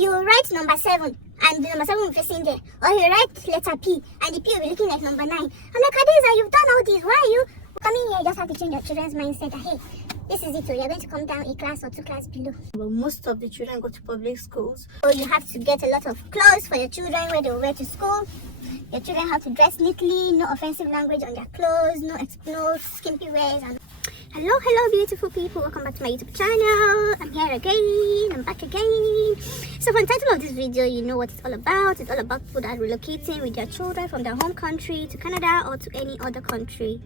you write number 7 and the number 7 will be facing there, or you write letter P and the P will be looking like number 9. I'm like, Hadiza, you've done all this. Why are you coming here? You just have to change your children's mindset that, hey, this is it, so you're going to come down a class or 2 classes below. But most of the children go to public schools, so you have to get a lot of clothes for your children where they will wear to school. Your children have to dress neatly, no offensive language on their clothes, no skimpy wears. And hello beautiful people, welcome back to my YouTube channel. I'm here again, I'm back again. So from the title of this video, you know what it's all about. It's all about people that are relocating with their children from their home country to Canada or to any other country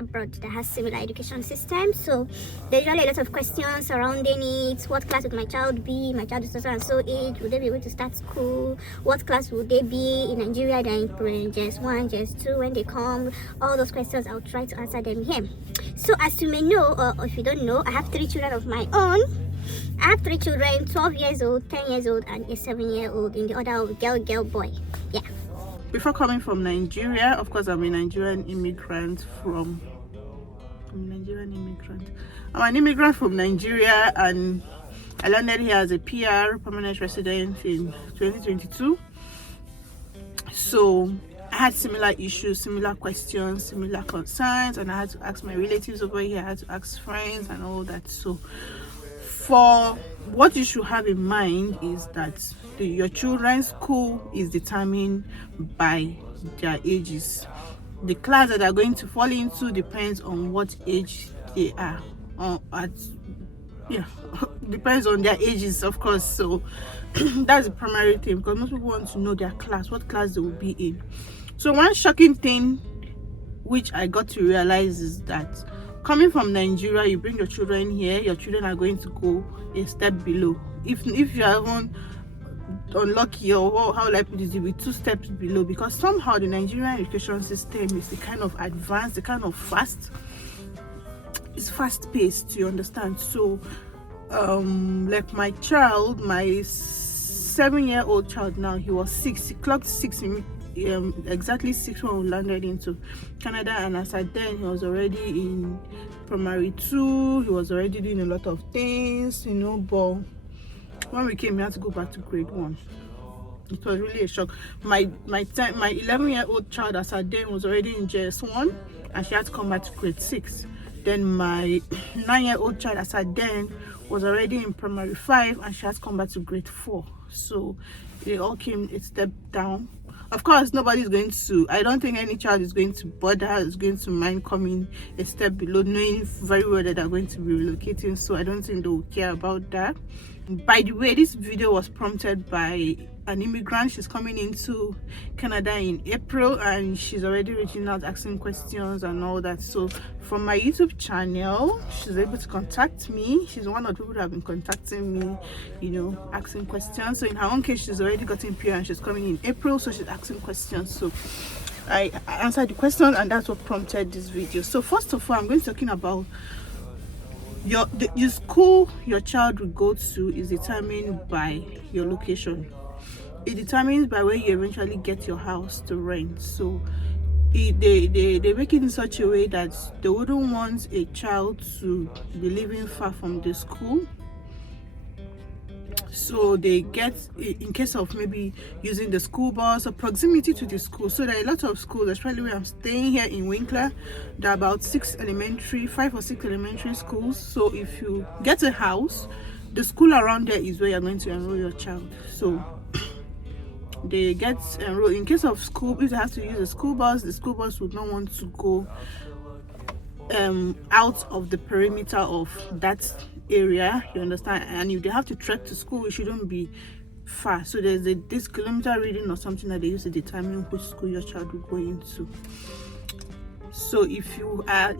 abroad that has similar education system. So there's really a lot of questions surrounding it. What class would my child be? My child is so and so age. Would they be able to start school? What class would they be in Nigeria? They're in JS1, JS2 when they come. All those questions, I'll try to answer them here. So as you may know, or if you don't know, I have 3 children of my own. I have 3 children, 12 years old, 10 years old, and a 7-year-old. In the order of girl, boy. Yeah. Before coming from Nigeria, of course, I'm a Nigerian immigrant from... I'm an immigrant from Nigeria, and I landed here as a PR, permanent resident, in 2022. So I had similar issues, similar questions, similar concerns, and I had to ask my relatives over here, I had to ask friends and all that. So for what you should have in mind is that your children's school is determined by their ages. The class that they're going to fall into depends on what age they are, depends on their ages, of course. So that's the primary thing, because most people want to know their class, what class they will be in. So one shocking thing which I got to realize is that coming from Nigeria, you bring your children here, your children are going to go a step below. If you haven't unlucky, or how will I put it, you'll be 2 steps below, because somehow the Nigerian education system is the kind of advanced, the kind of fast, it's fast paced, you understand. So like my child, my 7-year-old child now, he was 6, he clocked 6 exactly 6 when we landed into Canada, and as at then he was already in primary 2, he was already doing a lot of things, you know. But when we came, we had to go back to grade 1. It was really a shock. My 11-year-old child as at then was already in JS1, and she had to come back to grade 6. Then my 9-year-old child as at then was already in primary 5, and she had to come back to grade 4. So they all came a step down. Of course, nobody's going to, I don't think any child is going to bother, is going to mind coming a step below, knowing very well that they're going to be relocating. So I don't think they will care about that. By the way, this video was prompted by an immigrant. She's coming into Canada in April, and she's already reaching out, asking questions and all that. So from my YouTube channel, she's able to contact me. She's one of the people who have been contacting me, you know, asking questions. So in her own case, she's already gotten PR and she's coming in April, so she's asking questions. So I answered the question, and that's what prompted this video. So first of all, I'm going to be talking about your school your child will go to is determined by your location. It determines by where you eventually get your house to rent. So they make it in such a way that they wouldn't want a child to be living far from the school. So they get, in case of maybe using the school bus or proximity to the school. So there are a lot of schools, especially where I'm staying here in Winkler. There are about 5 or 6 elementary schools. So if you get a house, the school around there is where you're going to enroll your child. So they get enrolled. In case of school, if they have to use a school bus, the school bus would not want to go out of the perimeter of that area, you understand. And if they have to trek to school, it shouldn't be far. So there's this kilometer reading or something that they use to determine which school your child will go into. So if you are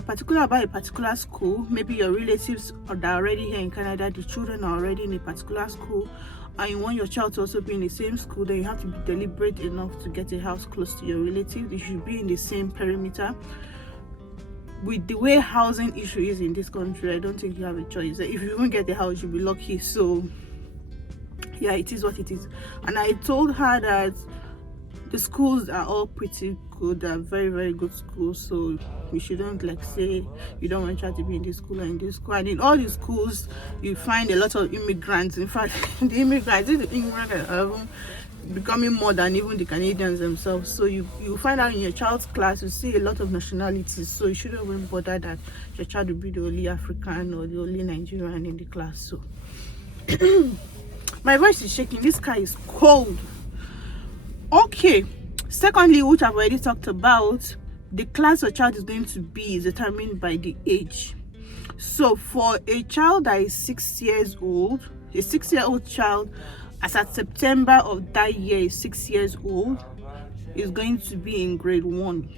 particular about a particular school, maybe your relatives are already here in Canada, the children are already in a particular school, and you want your child to also be in the same school, then you have to be deliberate enough to get a house close to your relatives. It should be in the same perimeter. With the way housing issue is in this country, I don't think you have a choice. If you even get a house, you'll be lucky. So yeah, it is what it is. And I told her that the schools are all pretty good. They're very, very good schools, so you shouldn't like say you don't want your child to be in this school or in this school. And in all the schools you find a lot of immigrants. In fact, the immigrants are even becoming more than even the Canadians themselves. So you find out in your child's class you see a lot of nationalities, so you shouldn't even bother that your child will be the only African or the only Nigerian in the class. So my voice is shaking, this car is cold. Okay, secondly, which I've already talked about, the class a child is going to be is determined by the age. So for a child that is 6 years old, a 6-year-old child, as at September of that year is 6 years old, is going to be in grade 1.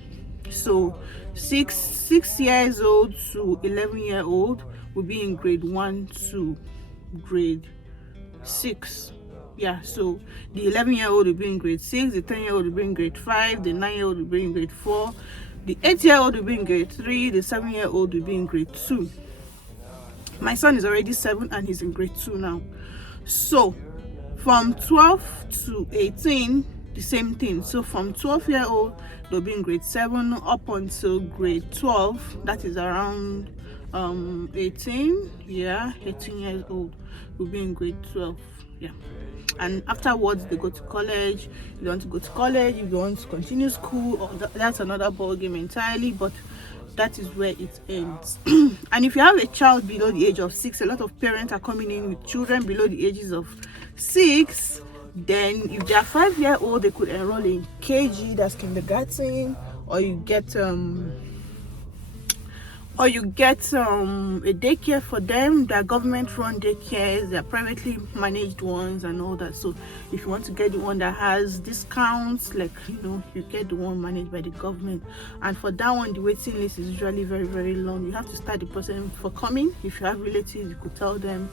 So 6 years old to 11-year-old will be in grade 1 to grade 6. Yeah, so the 11-year-old will be in grade 6, the 10-year-old will be in grade 5, the 9-year-old will be in grade 4, the 8-year-old will be in grade 3, the 7-year-old will be in grade 2. My son is already 7 and he's in grade 2 now. So from 12 to 18, the same thing. So from 12-year-old they'll be in grade 7 up until grade 12, that is around 18. Yeah, 18 years old will be in grade 12. Yeah, and afterwards they go to college. If you want to go to college, if you want to continue school, or that's another ball game entirely, but that is where it ends. And if you have a child below the age of 6, a lot of parents are coming in with children below the ages of 6. Then if they are 5-year-old, they could enroll in KG, that's kindergarten, or you get a daycare for them. They're government run daycares, they're privately managed ones and all that. So if you want to get the one that has discounts, like, you know, you get the one managed by the government. And for that one, the waiting list is usually very, very long. You have to start the process for coming. If you have relatives, you could tell them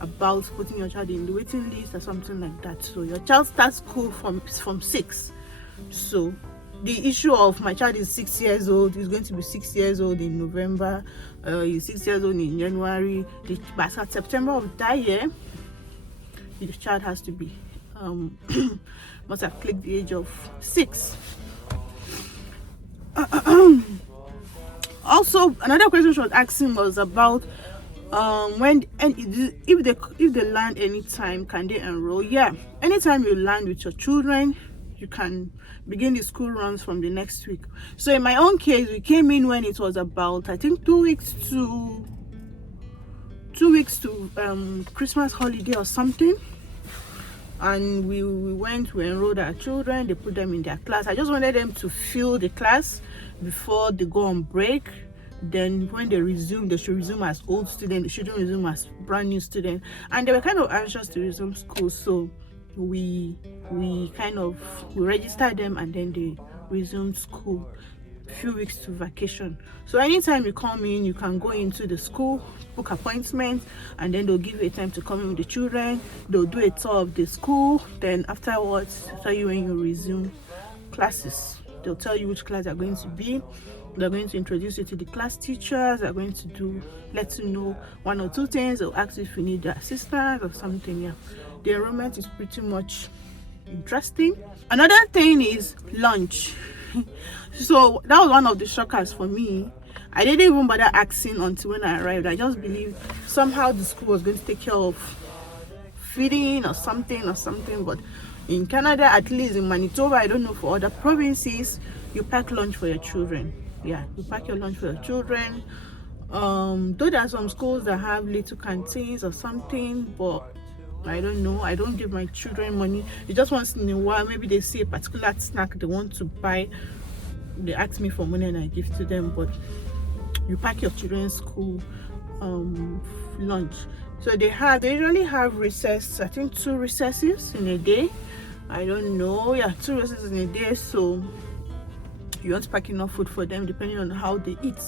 about putting your child in the waiting list or something like that. So your child starts school from 6. So the issue of my child is 6 years old, is going to be 6 years old in November, he's 6 years old in January, but at September of that year the child has to be must have clicked the age of 6. Also, another question she was asking was about when and if they land anytime, can they enroll? Yeah, anytime you land with your children, you can begin the school runs from the next week. So in my own case, we came in when it was about, I think, 2 weeks to Christmas holiday or something, and we enrolled our children. They put them in their class. I just wanted them to feel the class before they go on break. Then when they resume, they should resume as old students. They shouldn't resume as brand new students. And they were kind of anxious to resume school, so we registered them, and then they resumed school a few weeks to vacation. So anytime you come in, you can go into the school, book appointments, and then they'll give you a time to come in with the children. They'll do a tour of the school. Then afterwards, tell you when you resume classes. They'll tell you which class they're going to be. They're going to introduce you to the class teachers. They're going to let you know 1 or 2 things. They'll ask if you need assistance or something. Yeah, the enrollment is pretty much interesting. Another thing is lunch. So that was one of the shockers for me. I didn't even bother asking until when I arrived. I just believed somehow the school was going to take care of feeding or something. But in Canada, at least in Manitoba, I don't know for other provinces, you pack lunch for your children. Yeah, you pack your lunch for your children. Though there are some schools that have little canteens or something, but I don't know. I don't give my children money. It's just once in a while, maybe they see a particular snack they want to buy, they ask me for money and I give to them. But you pack your children's school lunch. So they usually have recess, I think 2 recesses in a day. I don't know. Yeah, 2 recesses in a day. So you want to pack enough food for them depending on how they eat.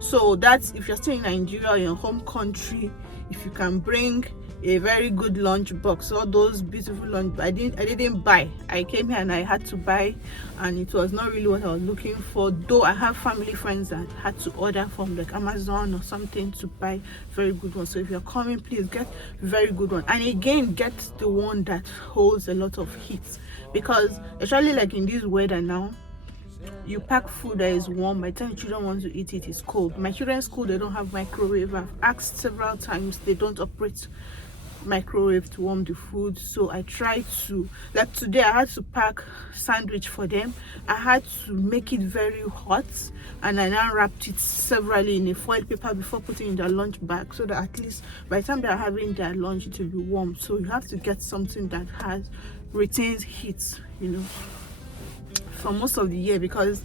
So that's if you're staying in Nigeria or your home country, if you can bring a very good lunch box, all those beautiful lunch. I didn't buy. I came here and I had to buy, and it was not really what I was looking for, though I have family friends that had to order from like Amazon or something to buy very good ones. So if you're coming, please get very good one, and again, get the one that holds a lot of heat, because especially like in this weather now, you pack food that is warm, by the time children want to eat it, it's cold. My children's school, they don't have microwave. I've asked several times, they don't operate microwave to warm the food. So I try to, like today I had to pack sandwich for them. I had to make it very hot, and I now wrapped it severally in a foil paper before putting in their lunch bag, so that at least by the time they're having their lunch, it will be warm. So you have to get something that retains heat, you know, for most of the year, because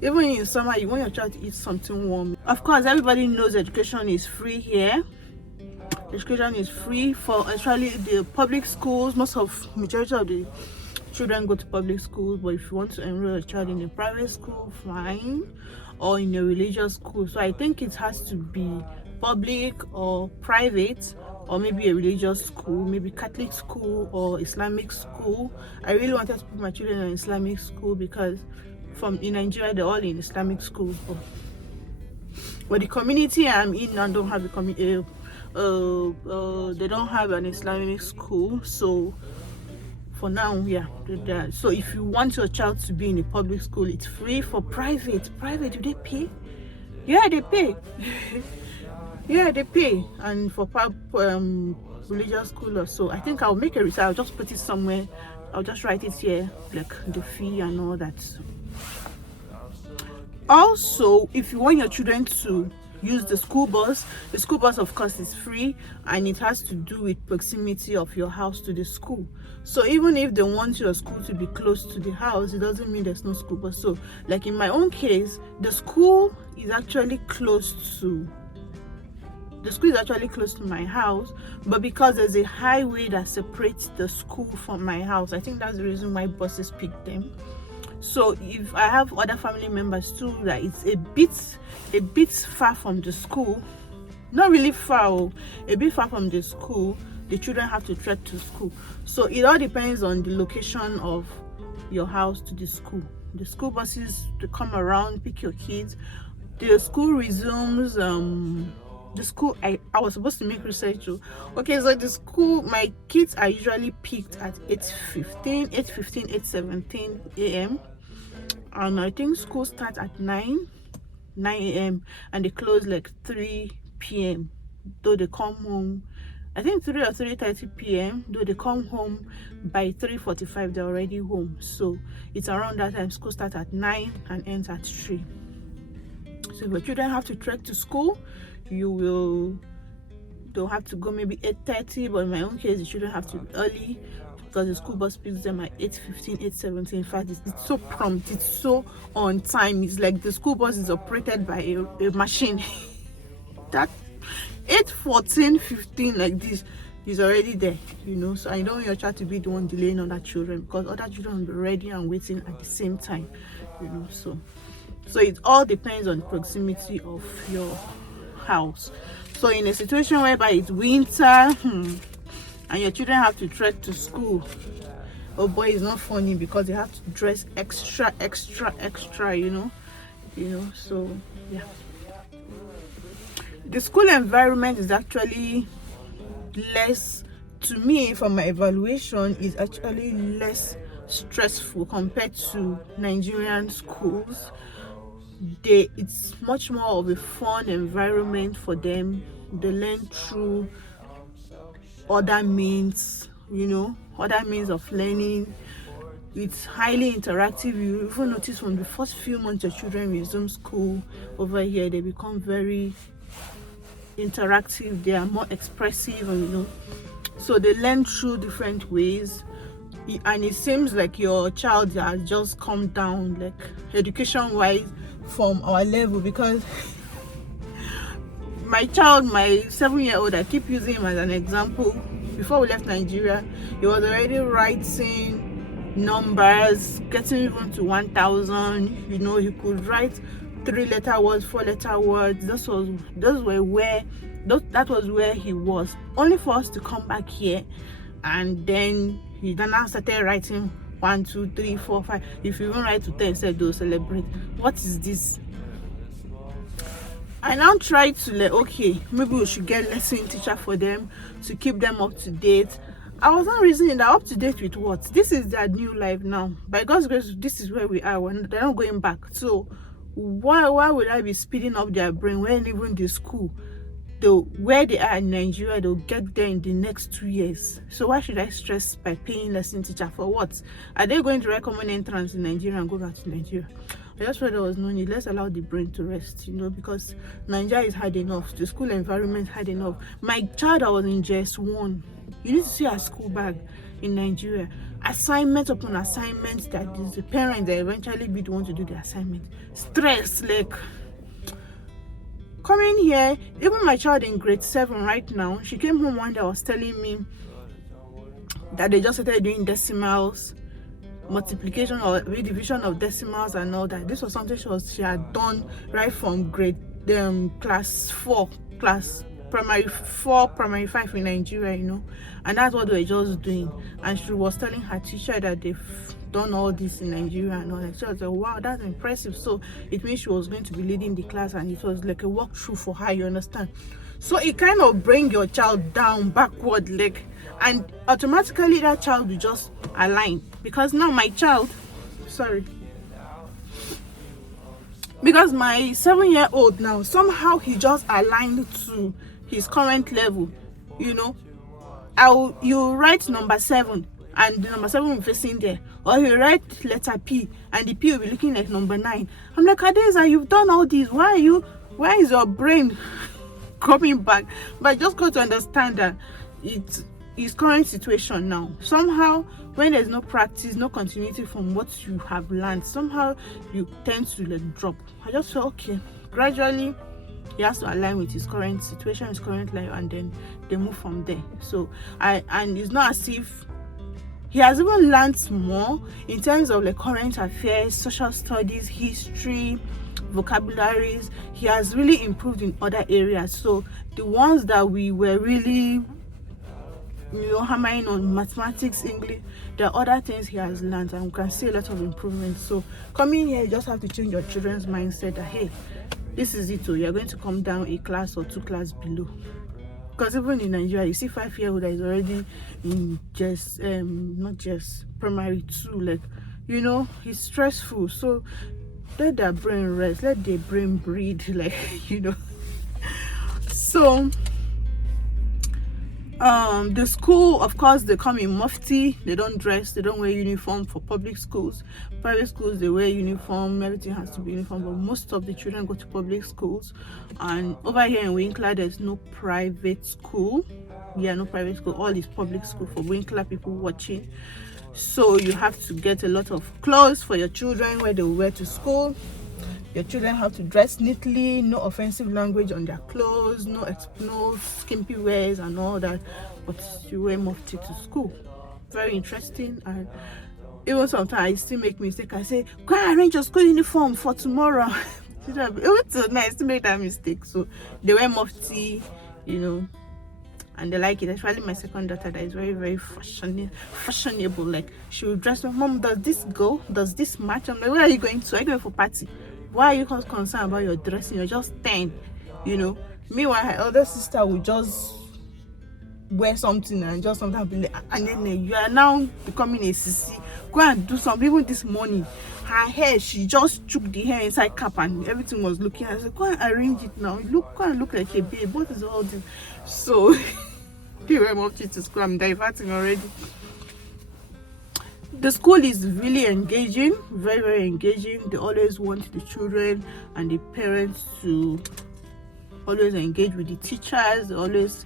even in summer you want your child to eat something warm. Of course, everybody knows education is free here. Education is free for actually the public schools. Majority of the children go to public schools, but if you want to enroll a child in a private school, fine, or in a religious school. So I think it has to be public or private, or maybe a religious school, maybe Catholic school or Islamic school. I really wanted to put my children in Islamic school because in Nigeria they're all in Islamic schools, but the community I'm in now don't have they don't have an Islamic school. So for now, yeah. So if you want your child to be in a public school, it's free. For private, do they pay? Yeah, they pay. Yeah, they pay. And for religious school or so, I think I'll make a research. I'll just put it somewhere. I'll just write it here, like the fee and all that. Also, if you want your children to use the school bus of course is free, and it has to do with proximity of your house to the school. So even if they want your school to be close to the house, it doesn't mean there's no school bus. So like in my own case, the school is actually close to my house, but because there's a highway that separates the school from my house, I think that's the reason why buses pick them. So if I have other family members too, that it's a bit far from the school, not really far, a bit far from the school, the children have to trek to school. So it all depends on the location of your house to the school. The school buses to come around, pick your kids. The school resumes the school, I was supposed to make research too. Okay, so the school, my kids are usually picked at 8:15, 8:17 a.m. and I think school starts at 9 a.m. and they close like 3 p.m. though they come home, I think 3 or 3:30 p.m. though they come home by 3:45. They're already home. So it's around that time. School starts at 9 and ends at 3. So if your children have to trek to school, they'll have to go maybe 8:30, but in my own case the children have to be early because the school bus picks them at 8:15, 8:17. In fact, it's so prompt, it's so on time. It's like the school bus is operated by a machine. That 8:14, 15 like this is already there, you know. So I don't want your child to be the one delaying other children, because other children will be ready and waiting at the same time, you know. So it all depends on the proximity of your house. So in a situation whereby it's winter and your children have to trek to school, oh boy, it's not funny, because they have to dress extra, you know. So yeah, the school environment is actually less, to me, from my evaluation, is actually less stressful compared to Nigerian schools. It's much more of a fun environment for them. They learn through other means, you know, other means of learning. It's highly interactive. You even notice from the first few months your children resume school over here, they become very interactive. They are more expressive, and you know, so they learn through different ways. And it seems like your child has just come down, like education wise, from our level, because my child, my 7-year-old, I keep using him as an example. Before we left Nigeria, he was already writing numbers, getting even to 1,000. You know, he could write 3-letter words, 4-letter words. Those were where That was where he was, only for us to come back here, and then he then now started writing 1, 2, 3, 4, 5. If you even write to 10, said they'll celebrate. What is this? I now tried to like, okay, maybe we should get lesson teacher for them to keep them up to date. I was not reasoning that up to date with what? This is their new life now. By God's grace, this is where we are. When they're not going back. So why would I be speeding up their brain when even the school, where they are in Nigeria, they'll get there in the next 2 years? So why should I stress by paying lesson teacher for what? Are they going to write common entrance in Nigeria and go back to Nigeria? I just felt there was no need. Let's allow the brain to rest, because Nigeria is hard enough. The school environment hard enough. My child, I was in JS1. You need to see her school bag in Nigeria. Assignment upon assignment, that is the parents that eventually be the one to do the assignment. Stress, like coming here. Even my child in grade 7 right now, she came home one day, was telling me that they just started doing decimals, multiplication or division of decimals and all that. This was something she had done right from grade class 4, primary 4, primary 5 in Nigeria, and that's what they were just doing. And she was telling her teacher that they've done all this in Nigeria and all that. She was like, wow, that's impressive. So it means she was going to be leading the class, and it was like a walkthrough for her, you understand? So it kind of bring your child down backward, like, and automatically that child will just align. Because now my child, because my 7-year-old now, somehow he just aligned to his current level. You write number 7 and the number 7 will be facing there, or you write letter P and the P will be looking like number 9. I'm like, Adeza, you've done all this. Why is your brain coming back? But I just got to understand that it's his current situation now. Somehow, when there's no practice, no continuity from what you have learned, somehow you tend to like drop. I just felt okay. Gradually, he has to align with his current situation, his current life, and then they move from there. So and it's not as if he has even learned more in terms of like current affairs, social studies, history, vocabularies. He has really improved in other areas. So the ones that we were really hammering on, mathematics, English, there are other things he has learned, and we can see a lot of improvement. So coming here, you just have to change your children's mindset that, hey, this is it, you're going to come down a class or 2 classes below. Because even in Nigeria, you see 5-year-old that is already in not just primary 2, like, it's stressful. So let their brain rest, let their brain breathe, like, So the school, of course, they come in mufti. They don't dress, they don't wear uniform for public schools. Private schools, they wear uniform, everything has to be uniform, but most of the children go to public schools. And over here in Winkler, there's no private school. No private school, all is public school for Winkler people watching. So you have to get a lot of clothes for your children where they will wear to school. Your children have to dress neatly, no offensive language on their clothes, no skimpy wears and all that, but you wear mufti to school. Very interesting. And even sometimes I still make mistake. I say, go and arrange your school uniform for tomorrow. It was nice to make that mistake. So they wear mufti, and they like it. Especially my second daughter, that is very, very fashionable. Like, she will dress, Mom, does this go? Does this match? I'm like, where are you going to? Are you going for party? Why are you concerned about your dressing? You're just 10, Meanwhile, her elder sister will just wear something and just something, and then you are now becoming a sissy. Go and do something. Even this morning, her hair, she just took the hair inside cap and everything was looking. I said, go and arrange it now. Go and look like a babe. What is all this? So, they were up to school. I'm diverting already. The school is really engaging, very, very engaging. They always want the children and the parents to always engage with the teachers. They always,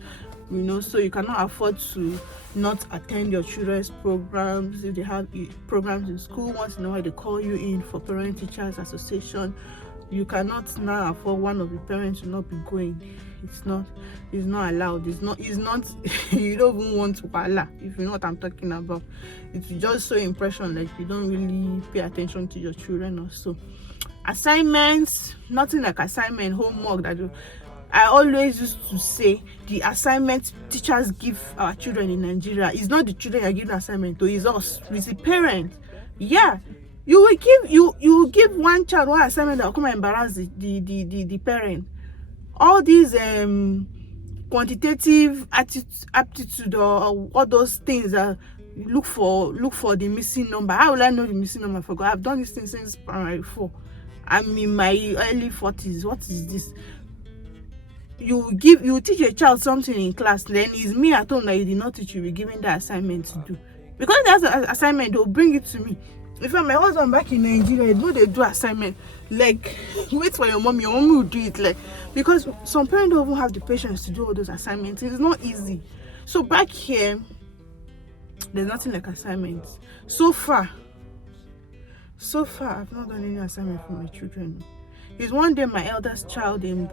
so you cannot afford to not attend your children's programs. If they have programs in school, once in a while they call you in for parent teachers association. You cannot now afford one of the parents to not be going. It's not allowed. It's not you don't even want to wala, if you know what I'm talking about. It's just so impression like you don't really pay attention to your children or so. Assignments, nothing like assignment, homework that I always used to say the assignment teachers give our children in Nigeria is not the children you are giving assignment to, it's us, it's the parents. Yeah, you will give one child one assignment that will come and embarrass the parent. All these quantitative aptitude or all those things that look for the missing number. How will I know the missing number? I forgot. I've done this thing since primary 4. I'm in my early 40s. What is this? You teach a child something in class, then it's me at home that you did not teach, you be giving that assignment to do. Because that's an assignment, they'll bring it to me. In fact, my husband back in Nigeria, they do assignment. Like, wait for your mommy will do it. Like, because some parents don't even have the patience to do all those assignments. It's not easy. So back here, there's nothing like assignments. So far, I've not done any assignment for my children. It's one day my eldest child in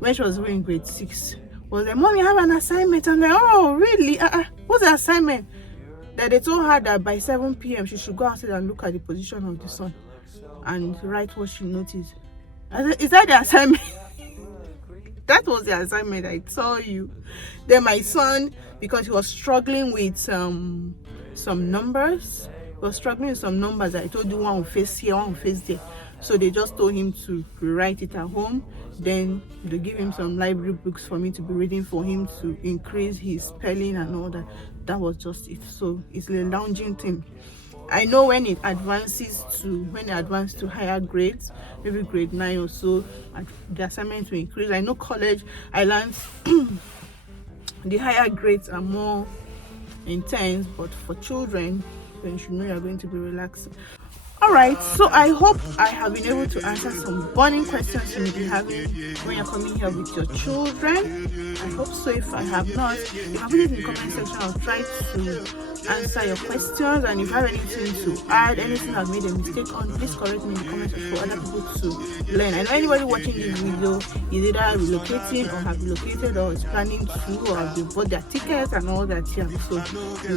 when she was in grade 6, was like, Mommy, I have an assignment. I'm like, oh, really? What's the assignment? That they told her that by 7 p.m. she should go outside and look at the position of the sun and write what she noticed. I said, is that the assignment? That was the assignment, I told you. Then my son, because he was struggling with some numbers, I told you one will face here, one will face there. So they just told him to rewrite it at home. Then they give him some library books for me to be reading for him to increase his spelling and all that. That was just it. So it's a lounging thing. I know when it advances to higher grades, maybe grade 9 or so, the assignment will increase. I know college, I learned the higher grades are more intense, but for children, then you should know you're going to be relaxing. Alright, so I hope I have been able to answer some burning questions you may be having when you're coming here with your children. I hope so. If I have not, you can put it in the comment section. I'll try to answer your questions, and if you have anything to add, anything I've made a mistake on, please correct me in the comments for other people to learn. I know anybody watching this video is either relocating or have relocated or is planning to, or have bought their tickets and all that. Yeah, so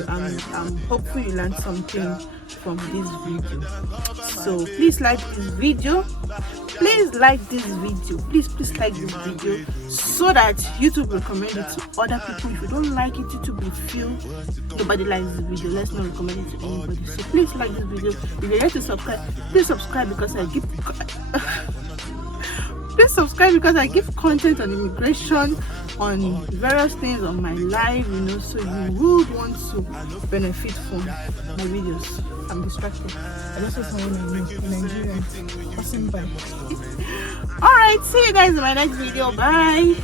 I'm hopeful you learned something from this video. So please like this video, please like this video so that YouTube recommend it to other people. If you don't like it, YouTube will feel nobody likes this video, let's not recommend it to anybody. So please like this video. If you're yet to subscribe, please subscribe because I give please subscribe because I give content on immigration, on various things on my life, so you would want to benefit from my videos. I'm distracted. I just saw someone in Nigeria passing by. Alright, see you guys in my next video. Bye.